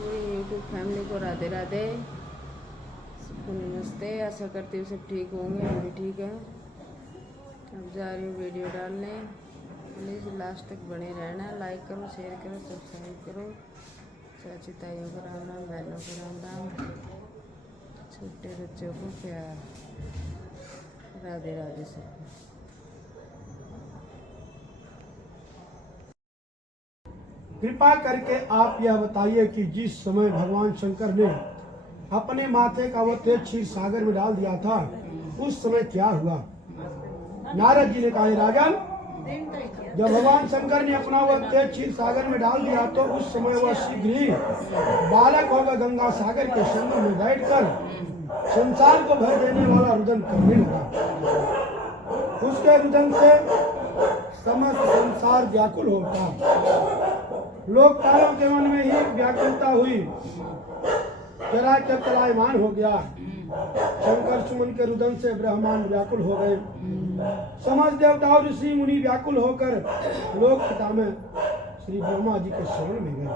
पूरी YouTube family को राधे राधे, सबको नमस्ते। आशा करती हूँ सब ठीक होंगे, हम भी ठीक हैं। अब जा रही हूँ वीडियो डालने। प्लीज़ लास्ट तक बने रहना, लाइक करो, शेयर करो, सब्सक्राइब करो। चाची ताइयों को राम राम, बहनों को राम राम, छोटे बच्चों को प्यार। राधे राधे सबको। कृपा करके आप यह बताइए कि जिस समय भगवान शंकर ने अपने माथे का वो तेज क्षीर सागर में डाल दिया था, उस समय क्या हुआ? नारद जी ने कहा, राजन, जब भगवान शंकर ने अपना वो तेज क्षीर सागर में डाल दिया तो उस समय वह शीघ्र ही बालक होकर गंगा सागर के संगम में बैठकर संसार को भर देने वाला रुदन करने लगा। उसके रुदन से समस्त संसार व्याकुल होता। लोकपालों के मन में ही व्याकुलता हुई, चराचर चलायमान हो गया। शंकर सुमन के रुदन से ब्रह्मांड व्याकुल हो गए। समस्त देवता और ऋषि मुनि व्याकुल होकर लोक पिता में श्री ब्रह्मा जी के शरण में गए।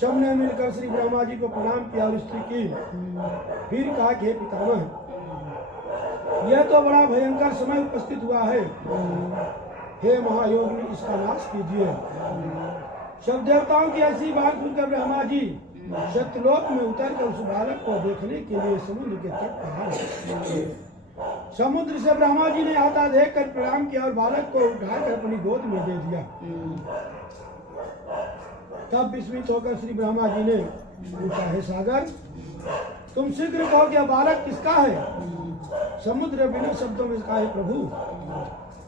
सबने मिलकर श्री ब्रह्मा जी को प्रणाम किया और स्तुति की। फिर कहा कि पितामह, यह तो बड़ा भयंकर समय उपस्थित हुआ है। हे महायोगी, इसका नाश कीजिए। सब देवताओं की ऐसी बात सुनकर ब्रह्मा जी सत्यलोक में उतरकर उस बालक को देखने के लिए समुद्र के तट पर आए। समुद्र से ब्रह्मा जी ने आता देखकर प्रणाम किया और बालक को उठाकर अपनी गोद में दे दिया। तब विस्मित होकर श्री ब्रह्मा जी ने पूछा, हे सागर, तुम शीघ्र कहो कि बालक किसका है? समुद्र बिना शब्दों में कहा, है प्रभु,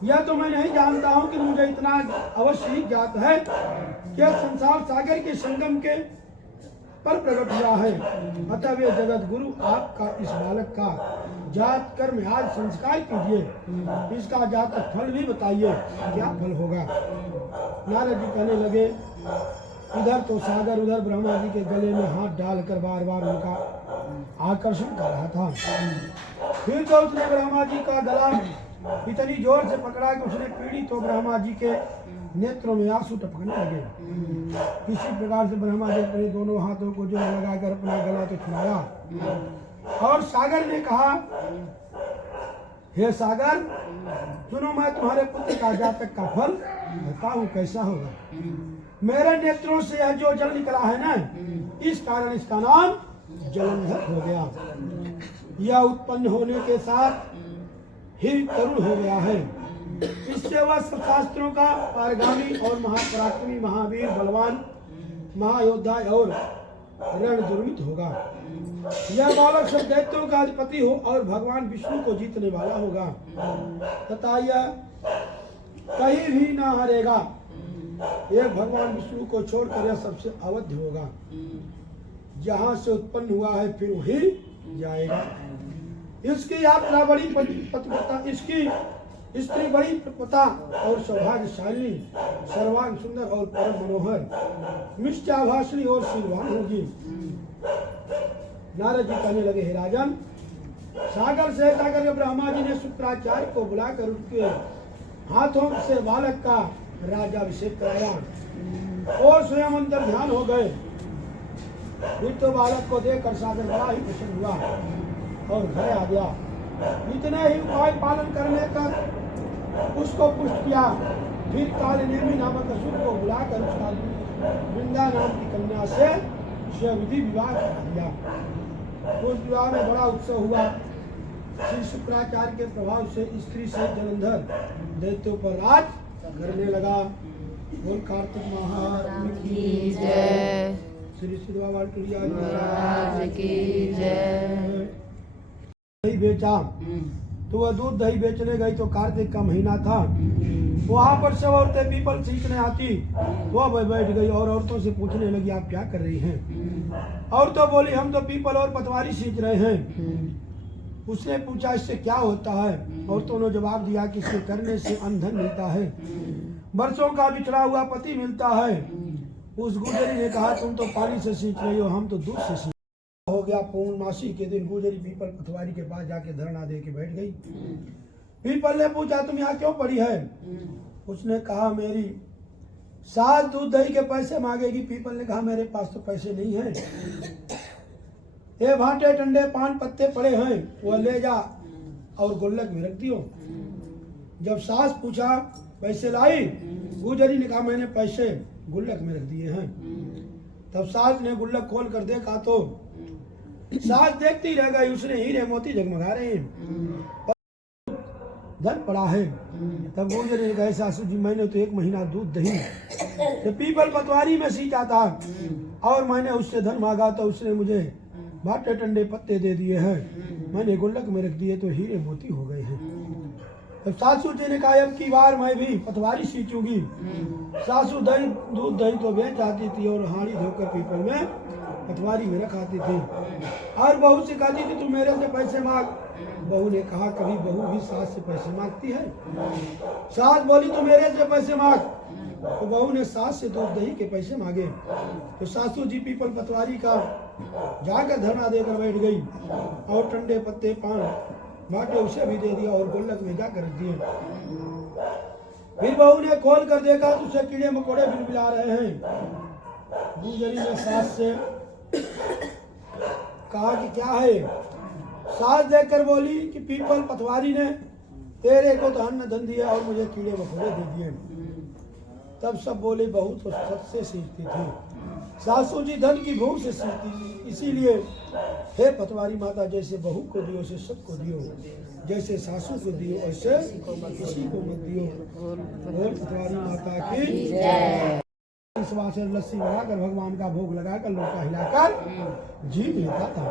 यह तो मैं नहीं जानता हूँ कि मुझे इतना अवश्य ही ज्ञात है कि संसार सागर के संगम के पर प्रकट हुआ है। अतः वे जगत गुरु आपका इस बालक का जात कर्म आज संस्कार कीजिए। इसका जातक फल भी बताइए, क्या फल होगा? नारद जी कहने लगे, इधर तो सागर, उधर ब्रह्मा जी के गले में हाथ डालकर बार बार उनका आकर्षण कर रहा था। फिर तो उसने ब्रह्मा जी का गला इतनी जोर से पकड़ा कि उसने पीड़ी तो ब्रह्मा जी के नेत्रों में आंसू टपकने लगे। किसी प्रकार से ब्रह्मा जी अपने दोनों हाथों को जोर लगाकर अपना गला तो छुड़ाया और सागर ने कहा, हे सागर, सुनो, मैं तुम्हारे पुत्र का जातक का फल बताऊं कैसा होगा। मेरे नेत्रों से यह जो जल निकला है ना, इस कारण इसका नाम जलंधर हो गया। यह उत्पन्न होने के साथ ही तरुण हो गया है। इससे वह सब शास्त्रों का पारगामी और महापराक्रमी, महावीर, बलवान, महायोद्धा और रण दुर्मित होगा। यह बालक सब दैत्यों का अधिपति हो और भगवान विष्णु को जीतने वाला होगा तथा यह कहीं भी न हारेगा। यह भगवान विष्णु को छोड़कर यह सबसे अवध्य होगा। जहाँ से उत्पन्न हुआ है फिर वही जाएगा। इसकी यात्रा बड़ी पतिव्रता, इसकी स्त्री बड़ी पता और सौभाग्यशाली, सर्वांग सुंदर और परम मनोहर, मिष्टाभाषणी और शीलवान होगी। नारद जी कहने लगे, हे राजन, सागर से जाकर ब्रह्मा जी ने शुक्राचार्य को बुलाकर उसके हाथों से बालक का राज्याभिषेक कराया और स्वयं अंदर ध्यान हो गए। फिर तो बालक को देखकर सागर बड़ा ही प्रसन्न हुआ और घर आ गया। इतने ही उपाय पालन करने कर उसको पुष्ट किया। फिर कालनेमी नामक असुर को बुलाकर उसका वृंदा नाम की कन्या से विधि विवाह करा दिया। उस विवाह में बड़ा उत्सव हुआ। श्री शुक्राचार्य के प्रभाव से स्त्री से जलंधर दैत्यों पर राज करने लगा। बोल कार्तिक महाराज की जय, श्री श्री बाबा की जय। दही बेचा तो वह दूध दही बेचने गई तो कार्तिक का महीना था। वहां पर सब औरतें पीपल सींचने आती, वह बैठ गई और औरतों से पूछने लगी, आप क्या कर रही हैं? और तो बोली, हम तो पीपल और पतवारी सींच रहे हैं। उसने पूछा, इससे क्या होता है? औरतों ने जवाब दिया कि इससे करने से अंधन मिलता है, वर्षों का बिछड़ा हुआ पति मिलता है। उस गुजरी ने कहा, तुम तो पानी से सींच रही हो, हम तो दूध से सींच। हो गया पूर्णमासी के दिन गुजरी पीपल पतवारी के पास जाके धरना दे के बैठ गई। पीपल ने पूछा, तुम यहाँ क्यों पड़ी है? उसने कहा, मेरी सास दूध दही के पैसे मांगेगी। पीपल ने कहा मेरे पास तो पैसे नहीं हैं, ये भाटे टंडे पान पत्ते पड़े हैं, वो ले जा और गुल्लक में रख दियो। जब सास पूछा पैसे लाई, गुजरी ने कहा मैंने पैसे गुल्लक में रख दिए हैं। तब सास ने गुल्लक खोल कर देखा तो सास देखती रह गई, उसने हीरे मोती जगमगा रहे हैं, धन पड़ा है। तब गुजरी ने कहा सासू जी मैंने तो 1 महीना दूध दही तो पीपल पतवारी में सींचा था और मैंने उससे धन मांगा तो उसने मुझे भाटे टंडे पत्ते दे दिए हैं, मैंने गुल्लक में रख दिए तो हीरे मोती हो गए हैं। तब सासू जी ने कहा अब की बार मैं भी पतवारी सींचूंगी। सासू दही दूध दही तो बेच आती थी और हाड़ी धोकर पीपल में पतवारी में रखाती थी और बहू से कहती थी तू मेरे से पैसे मांग। बहू ने कहा कभी बहू भी सास से पैसे मांगती है? सास बोली तू मेरे से पैसे मांग। तो बहू ने सास से दूध दही के पैसे मांगे। तो सासू जी पीपल पतवारी का जाकर धरना देकर बैठ गई और ठंडे पत्ते पान बाटे उसे भी दे दिया और गुल्लक में जाकर रख दिए। फिर बहू ने खोल कर देखा तो उसे कीड़े मकोड़े बिलबिला रहे हैं। गुजरी ने सास से कहा कि क्या है? सास देखकर बोली कि पीपल पतवारी ने तेरे को तो अन्न धन दिया और मुझे कीड़े मकोड़े दे दिए। तब सब बोले बहू तो सच से सीखती थी, सासू जी धन की भूख से सीखती थी, इसीलिए हे पतवारी माता जैसे बहू को दियो से सबको दियो, जैसे सासू को दियो ऐसे किसी को मत दियो। बोल पतवारी माता की जय। से लस्सी बनाकर भगवान का भोग लगाकर लोटा हिलाकर जी लेता था।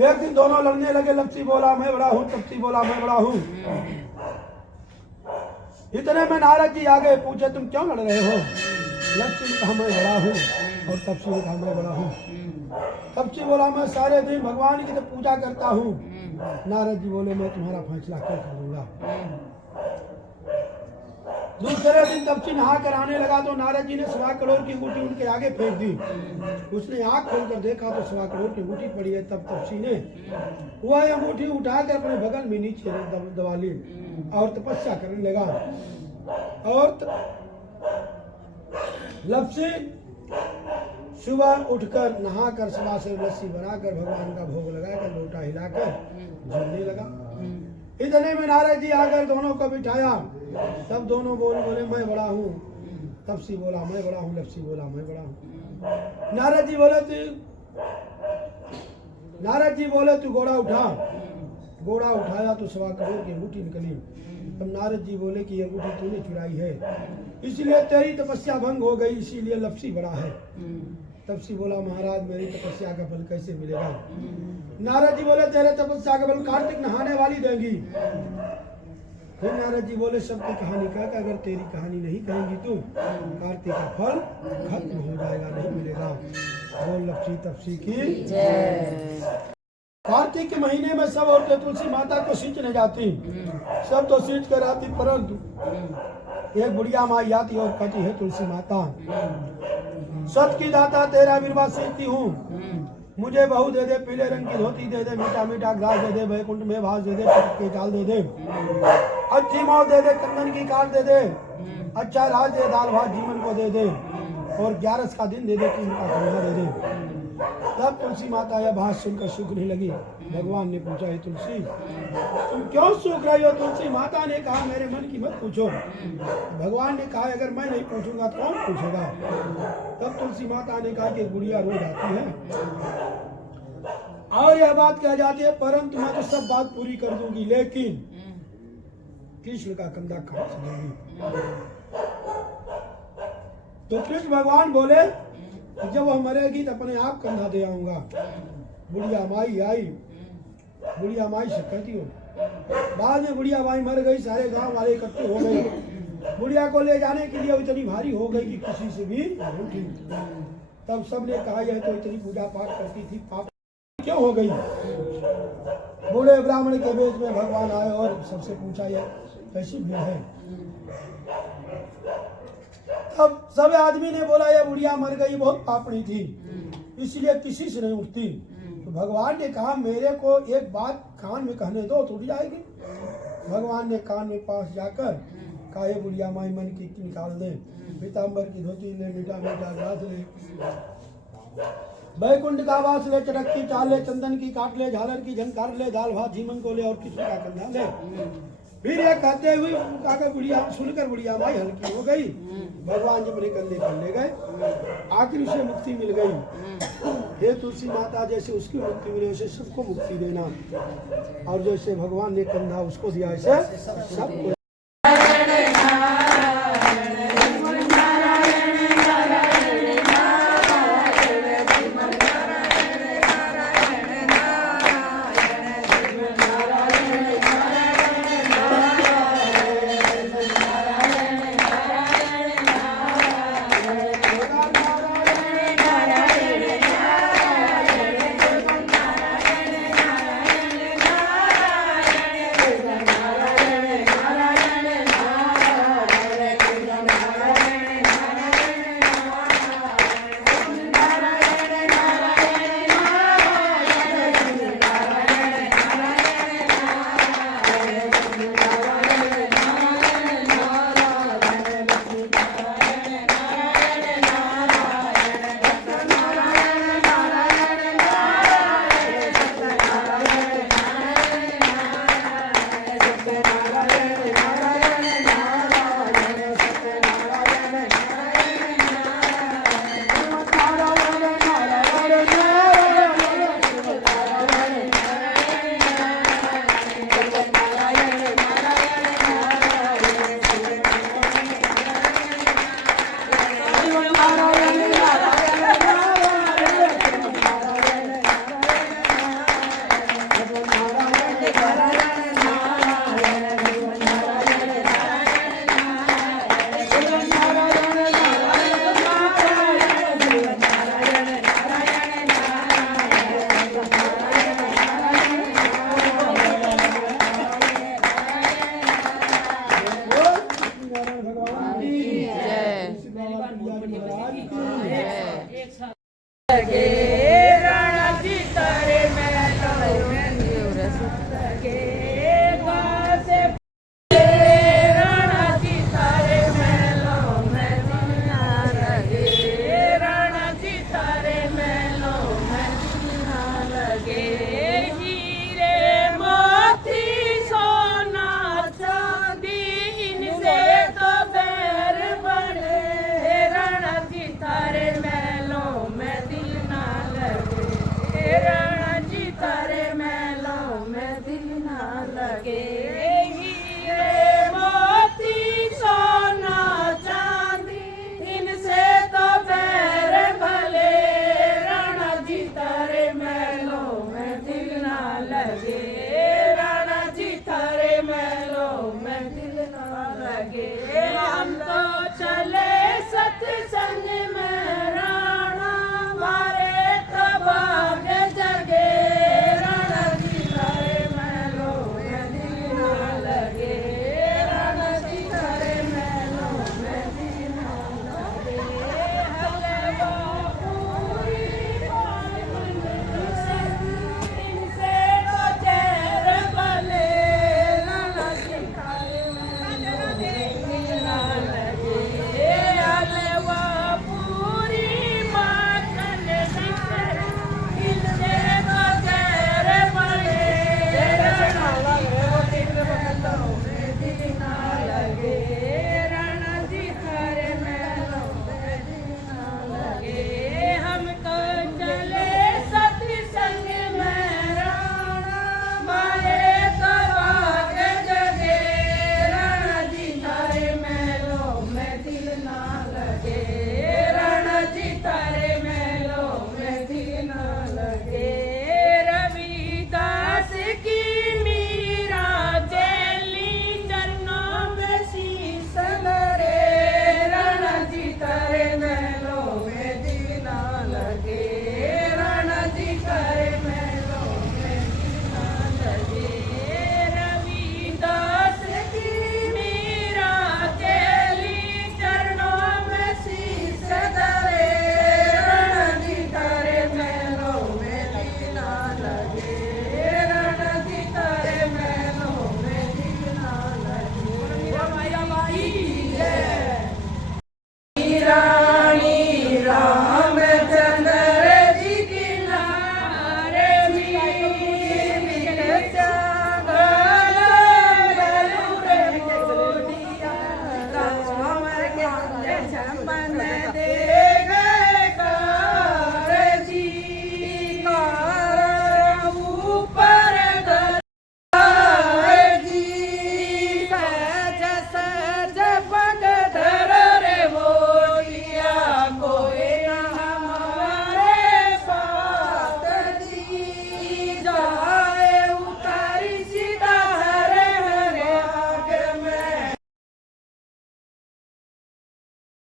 एक दिन दोनों लड़ने लगे, लपसी बोला मैं बड़ा हूँ, तपसी बोला मैं बड़ा हूँ। इतने में नारद जी आ गए, पूछे तुम क्यों लड़ रहे हो? लपसी ने कहा मैं बड़ा हूँ और तपसी ने कहा मैं बड़ा हूँ। तपसी बोला मैं सारे दिन भगवान की तो पूजा करता हूँ। नारद जी बोले मैं तुम्हारा फैसला क्या करूंगा। दूसरे दिन तपसी नहा कर आने लगा तो नारद जी ने 1.25 करोड़ की अंगूठी उनके आगे फेंक दी। उसने आंख खोलकर देखा तो 1.25 करोड़ की अंगूठी पड़ी है। तब तपसी ने वह अंगूठी उठाकर अपने बगल में नीचे दबा ली और तपस्या करने लगा। और लपसी सुबह उठकर नहाकर सवा से लस्सी बनाकर भगवान का भोग लगाकर लोटा हिलाकर झूलने लगा। इतने में नारद जी आकर दोनों को बिठाया। तब दोनों बोले मैं बड़ा हूँ। तपसी बोला मैं बड़ा हूँ, लपसी बोला मैं बड़ा हूँ। नारद जी बोले तू घोड़ा उठा। घोड़ा उठाया तो 1.25 करोड़ की अंगूठी निकली। तब नारद जी बोले कि ये अंगूठी तूने चुराई है, इसलिए तेरी तपस्या भंग हो गई, इसीलिए लपसी बड़ा है। तपसी बोला महाराज मेरी तपस्या का फल कैसे मिलेगा? नारद जी बोले तेरे तपस्या का फल कार्तिक नहाने वाली देगी। फिर नारद जी बोले सबकी कहानी कह, अगर तेरी कहानी नहीं कहेंगी तुम कार्तिक का फल खत्म हो जाएगा, नहीं मिलेगा। बोल लपसी तपसी की जय। कार्तिक के महीने में सब औरतें तुलसी माता को सींचने जाती, सब तो सींच कर आती, परंतु एक बुढ़िया माई आती और कहती है तुलसी माता सत की दाता तेरा विरवा सींचती हूँ, मुझे बहू दे दे, पीले रंग की धोती दे दे, मीठा मीठा घास दे दे, बैकुंठ में भास दे दे, के चाल दे दे, अच्छी मौत दे दे, कंगन की कार दे दे, अच्छा राज दे, दाल भात जीवन को दे दे और 11 का दिन दे दे, 3 का कन्या दे दे। तब तुलसी माता यह बात सुनकर सूखने लगी। भगवान ने पूछा है तुलसी तुम क्यों सूख रही हो? तुलसी माता ने कहा मेरे मन की मत पूछो। भगवान ने कहा अगर मैं नहीं पूछूंगा तो कौन पूछेगा? तब तुलसी माता ने कहा कि गुड़िया रोज आती है और यह बात कह जाती है, परंतु मैं तो सब बात पूरी कर दूंगी, लेकिन कृष्ण का कंधा कहां से दूंगी? तो कृष्ण भगवान बोले जब वह मरेगी तो अपने आप कंधा दे आऊंगा। बुढ़िया माई आई, बुढ़िया माई से कहती हो। बाद में बुढ़िया माई मर गई, सारे गांव वाले इकट्ठे हो गए। बुढ़िया को ले जाने के लिए इतनी भारी हो गई कि किसी से भी नहीं उठी। तब सबने कहा यह तो इतनी पूजा पाठ करती थी, पाप क्यों हो गई? बूढ़े ब्राह्मण के बेच में भगवान आए और सबसे पूछा यह कैसी भीड़ है? तब सब आदमी ने बोला यह बुढ़िया मर गई, बहुत पापड़ी थी, इसलिए किसी से नहीं उठती। तो भगवान ने कहा मेरे को एक बात कान में कहने दो तो उठ जाएगी। भगवान ने कान में पास जाकर कहा ये बुढ़िया माई मन की निकाल दे। पीताम्बर की धोती ले, मीठा मीठा ग्रास ले, बैकुंठ का वास ले, चटक की चाल ले, चंदन की काट ले, झालर की झनकार ले, दाल भात झीमन को ले और किसी का कंधा ले। फिर ये कहते हुए काकर बुढ़िया सुनकर बुढ़िया माई हल्की हो गई, भगवान जी मेरे कंधे पर ले गए, आखिर उसे मुक्ति मिल गई। हे तुलसी माता, जैसे उसकी मुक्ति मिली वैसे सबको मुक्ति देना, और जैसे भगवान ने कंधा उसको दिया ऐसे सबको। जय